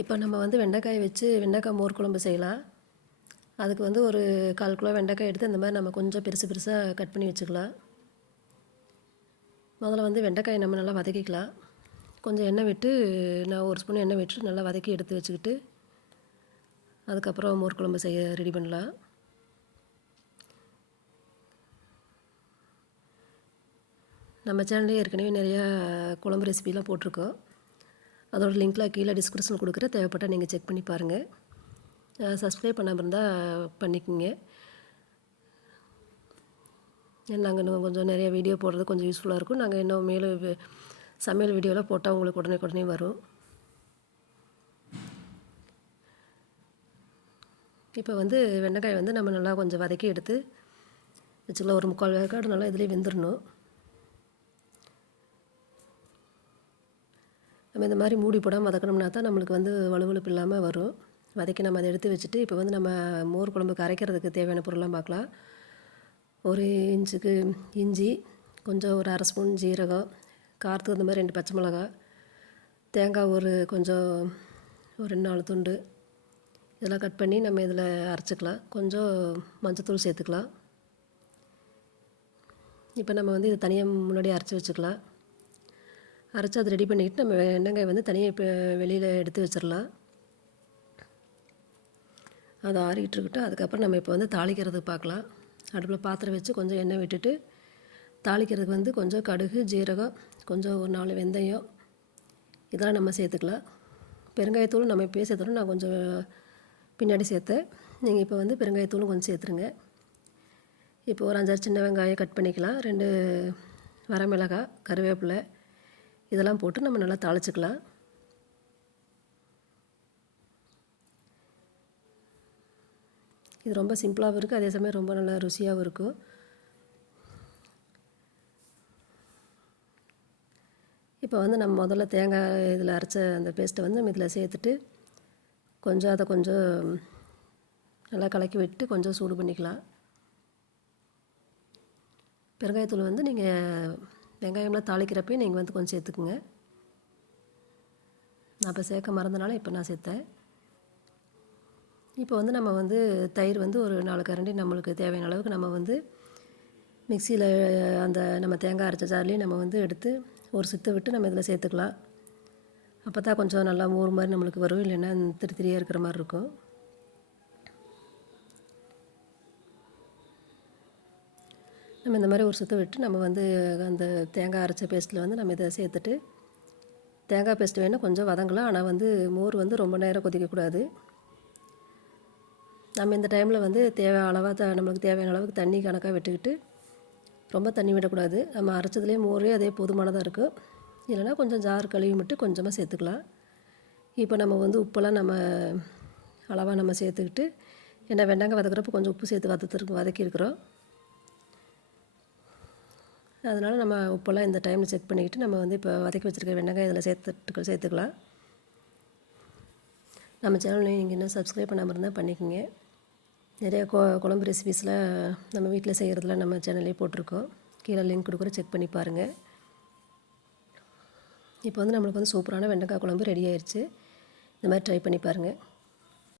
இப்போ நம்ம வந்து வெண்டைக்காய் வச்சு வெண்டைக்காய் மோர் குழம்பு செய்யலாம். அதுக்கு வந்து ஒரு கால் கிலோ வெண்டைக்காய் எடுத்து இந்த மாதிரி நம்ம கொஞ்சம் பெருசு பெருசாக கட் பண்ணி வச்சுக்கலாம். முதல்ல வந்து வெண்டைக்காயை நம்ம நல்லா வதக்கிக்கலாம். கொஞ்சம் எண்ணெய் விட்டு நான் ஒரு ஸ்பூன் எண்ணெய் விட்டு நல்லா வதக்கி எடுத்து வச்சுக்கிட்டு அதுக்கப்புறம் மோர் குழம்பு செய்ய ரெடி பண்ணலாம். நம்ம சேனல்லே ஏற்கனவே நிறையா குழம்பு ரெசிபிலாம் போட்டிருக்கோம். அதோட லிங்க்லாம் கீழே டிஸ்கிரிப்ஷன் கொடுக்குற தேவைப்பட்டால் நீங்கள் செக் பண்ணி பாருங்கள் சப்ஸ்கிரைப் பண்ணாமல் இருந்தால் பண்ணிக்கோங்க. நாங்கள் இன்னும் கொஞ்சம் நிறைய வீடியோ போடுறது கொஞ்சம் யூஸ்ஃபுல்லாக இருக்கும். நாங்கள் இன்னும் மேலும் சமையல் வீடியோலாம் போட்டால் உங்களுக்கு உடனே உடனே வரும். இப்போ வந்து வெண்டைக்காய் வந்து நம்ம நல்லா கொஞ்சம் வதக்கி எடுத்து வச்சுக்கலாம். ஒரு முக்கால் வேக்காடு நல்லா இதிலே வெந்துடணும் நம்ம இந்த மாதிரி மூடி போடாமல் வதக்கணும்னா தான் நம்மளுக்கு வந்து வலுவலுப்பு இல்லாமல் வரும். வதக்கி நம்ம அதை எடுத்து வச்சுட்டு இப்போ வந்து நம்ம மோர் குழம்புக்கு அரைக்கிறதுக்கு தேவையான பொருள்லாம் பார்க்கலாம். ஒரு இன்ச்சுக்கு இஞ்சி கொஞ்சம் ஒரு அரை ஸ்பூன் ஜீரகம் காரத்துக்கு இந்த மாதிரி ரெண்டு பச்சை மிளகாய் தேங்காய் ஒரு கொஞ்சம் ஒரு ரெண்டு நாலு துண்டு இதெல்லாம் கட் பண்ணி நம்ம இதில் அரைச்சிக்கலாம். கொஞ்சம் மஞ்சத்தூள் சேர்த்துக்கலாம். இப்போ நம்ம வந்து இது தனியாக முன்னாடி அரைச்சி வச்சுக்கலாம். அரைச்சி அதை ரெடி பண்ணிக்கிட்டு நம்ம வெண்டைக்காய் வந்து தனியாக இப்போ வெளியில் எடுத்து வச்சிடலாம் அது ஆறிக்கிட்டு இருக்கட்டும். அதுக்கப்புறம் நம்ம இப்போ வந்து தாளிக்கிறது பார்க்கலாம் அடுப்பில் பாத்திரம் வச்சு கொஞ்சம் எண்ணெய் விட்டுட்டு தாளிக்கிறதுக்கு வந்து கொஞ்சம் கடுகு ஜீரகம் கொஞ்சம் ஒரு நாலு வெந்தயம். இதெல்லாம் நம்ம சேர்த்துக்கலாம். பெருங்காயத்தூள் நம்ம இப்போயே சேர்த்துறோம் நான் கொஞ்சம் பின்னாடி சேர்த்தேன். நீங்கள் இப்போ வந்து பெருங்காயத்தூளும் கொஞ்சம் சேர்த்துருங்க. இப்போ ஒரு அஞ்சாறு சின்ன வெங்காயம் கட் பண்ணிக்கலாம். ரெண்டு வரமிளகாய் கருவேப்பிலை இதெல்லாம் போட்டு நம்ம நல்லா தாளிச்சுக்கலாம். இது ரொம்ப சிம்பிளாகவும் இருக்குது அதே சமயம் ரொம்ப நல்லா ருசியாகவும் இருக்கும் இப்போ வந்து நம்ம முதல்ல தேங்காய் இதில் அரைச்ச அந்த பேஸ்ட்டை வந்து நம்ம இதில் சேர்த்துட்டு கொஞ்சம் அதை கொஞ்சம் நல்லா கலக்கி விட்டு கொஞ்சம் சூடு பண்ணிக்கலாம். பெருங்காயத்தூள் வந்து நீங்கள் வெங்காயம்லாம் தாளிக்கிறப்பே நீங்கள் வந்து கொஞ்சம் சேர்த்துக்குங்க. நான் இப்போ சேர்க்க மறந்தனால இப்போ நான் சேர்த்தேன். இப்போ வந்து நம்ம வந்து தயிர் வந்து ஒரு நாலு கரண்டி நம்மளுக்கு தேவையான அளவுக்கு நம்ம வந்து மிக்சியில் அந்த நம்ம தேங்காய் அரைச்ச ஜார்லேயும் நம்ம வந்து எடுத்து ஒரு சுத்த விட்டு நம்ம இதில் சேர்த்துக்கலாம். அப்போ தான் கொஞ்சம் நல்லா மோர் மாதிரி நம்மளுக்கு வரும். இல்லைன்னா திரு திரியாக இருக்கிற மாதிரி இருக்கும். நம்ம இந்த மாதிரி ஒரு சுத்த விட்டு நம்ம வந்து அந்த தேங்காய் அரைச்ச பேஸ்ட்டில் வந்து நம்ம இதை சேர்த்துட்டு தேங்காய் பேஸ்ட் வேணால் கொஞ்சம் வதங்கலாம். ஆனால் வந்து மோர் வந்து ரொம்ப நேரம் கொதிக்கக்கூடாது நம்ம இந்த டைமில் வந்து தேவை அளவாக த நம்மளுக்கு தேவையான அளவுக்கு தண்ணி கணக்காக விட்டுக்கிட்டு ரொம்ப தண்ணி விடக்கூடாது. நம்ம அரைச்சதுலேயே மோரே அதே போதுமானதாக இருக்கும் இல்லைன்னா கொஞ்சம் ஜார் கழுவி மட்டும் கொஞ்சமாக சேர்த்துக்கலாம். இப்போ நம்ம வந்து உப்பெல்லாம் நம்ம அளவாக நம்ம சேர்த்துக்கிட்டு ஏன்னா வெண்டங்காய் வதக்குறப்ப கொஞ்சம் உப்பு சேர்த்து வதத்துருக்கு வதக்கியிருக்கிறோம். அதனால் நம்ம உப்பெல்லாம் இந்த டைமில் செக் பண்ணிக்கிட்டு நம்ம வந்து இப்போ வதக்கி வச்சுருக்க வெண்டைக்காய் இதில் சேர்த்துட்டு சேர்த்துக்கலாம். நம்ம சேனலில் நீங்கள் இன்னும் சப்ஸ்கிரைப் பண்ணாமல் இருந்தால் பண்ணிக்கோங்க. நிறைய கொ குழம்பு ரெசிபீஸ்லாம் நம்ம வீட்டில் செய்கிறதுல நம்ம சேனல்லே போட்டிருக்கோம். கீழே லிங்க் கொடுக்குற செக் பண்ணி பாருங்கள் இப்போ வந்து நம்மளுக்கு வந்து சூப்பரான வெண்டைக்காய் குழம்பு ரெடி ஆயிடுச்சு இந்த மாதிரி ட்ரை பண்ணி பாருங்கள்